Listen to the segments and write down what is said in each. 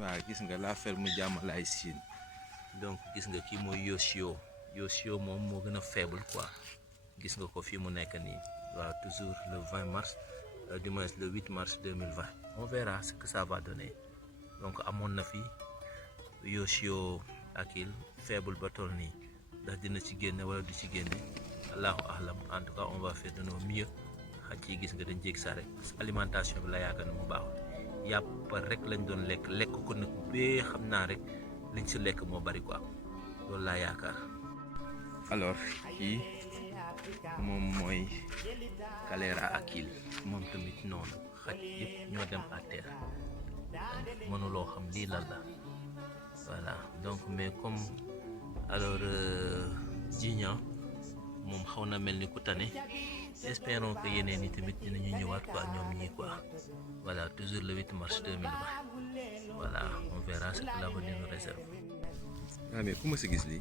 waaw gis nga la ferme Diamalaye Sine. Donc gis nga kii mooy Yoshio moom moo gën a faible quoi gis nga ko fii mu nekk nii waaw toujours le 20 mars du moins le 8 mars 2020 on verra ce que ça va donner. Donc amoon na fi Yoshio akil faible ba toll nii ndax dina ci génne wala du ci génne allahu ahlam. En tout cas on va faire de nos mieux. xaj yi gis nga dañ jég sa rek alimentation bi la yaakaar ne mu baaxul yàpp rek lañ doon lekk ko nag bee xam naa rek liñ si lekk moo bari quoi loolu laa yaakaar. alors kii moom mooy Kholal akil moom tamit noonu xaj yëpp ñoo dem à terre mënuloo xam lii lan la voilà. Donc mais comme alors Jignan moom xaw na mel ni ku tane. Espérons que yeneen yi tamit dinañu ñëwaat quoi ñoom ñii quoi voilà toujours le 8 mars 2020 voilà on verra ce que l'avenir nous réserve. Ah mais ku ma si gis lii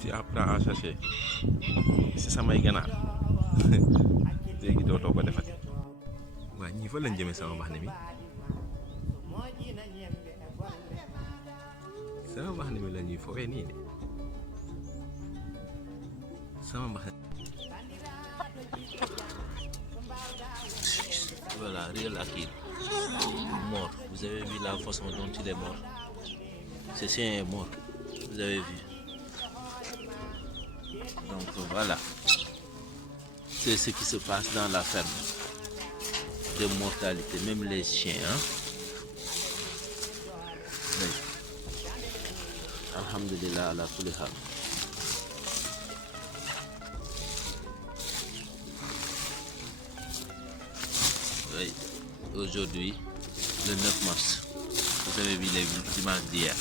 tu apprends à chercher si samay ganaar léegi dootoo ko defati. waa ñii fa lañ jëmee sama mbax ne mi sama mbax ne mi la ñuy foowee nii de sama mbax ne. Voilà, réel akil mort. Vous avez vu la façon dont il est mort. Ce chien est mort, vous avez vu. Donc voilà, c'est ce qui se passe dans la ferme de mortalité, même les chiens, hein. Oui. Alhamdulillah ala kulli hal. Oui. Aujourd'hui, le 9 mars, vous avez vu les images d'hier.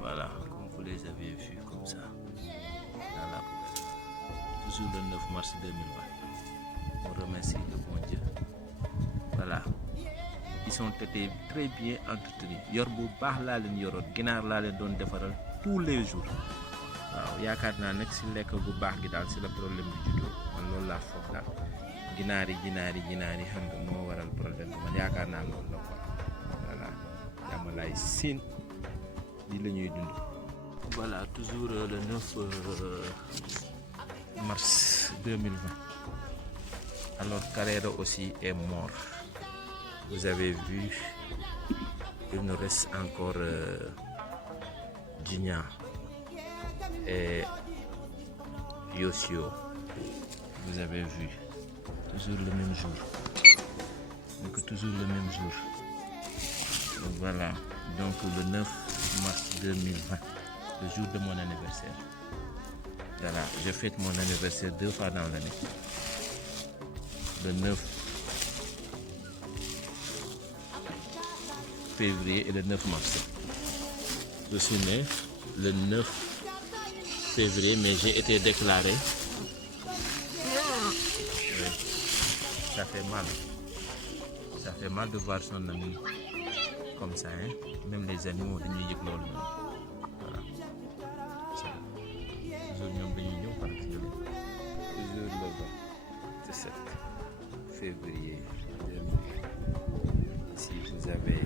Voilà, comme vous les avez vus comme ça. Voilà. Toujours le 9 mars 2020. On remercie le bon Dieu. Voilà. Ils ont été très bien entretenus. Yor bu baax laa leen yoroon ginaar laa leen doon defaral tous les jours. waaw yaakaar naa nag si lekk bu baax gi daal si la problème bi juddoo man loolu laa foog daal. ginaar yi xam nga moo waral problème bi man yaakaar naa loolu la quoi. voilà Diamalaye Sine lii la ñuy dund. voilà toujours le 9 mars 2020. Alors Carrero aussi est mort. Vous avez vu, il nous reste encore Jignan et Yoshio. Vous avez vu, toujours le même jour. Donc toujours le même jour. Donc voilà, donc le 9 mars 2020, le jour de mon anniversaire. Voilà, je fête mon anniversaire 2 fois dans l'année. Le 9 février et le 9 mars. Je suis né le 9 février, mais j'ai été déclaré. Oui. Ça fait mal. Ça fait mal de voir son ami comme ça, hein. Même les animaux, ils n'y voilà. Toujours le 27 février 2020. Si vous avez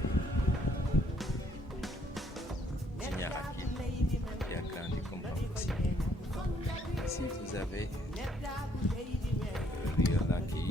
Jignan qui a grandi comme pas possible. Si vous avez Réel Akil,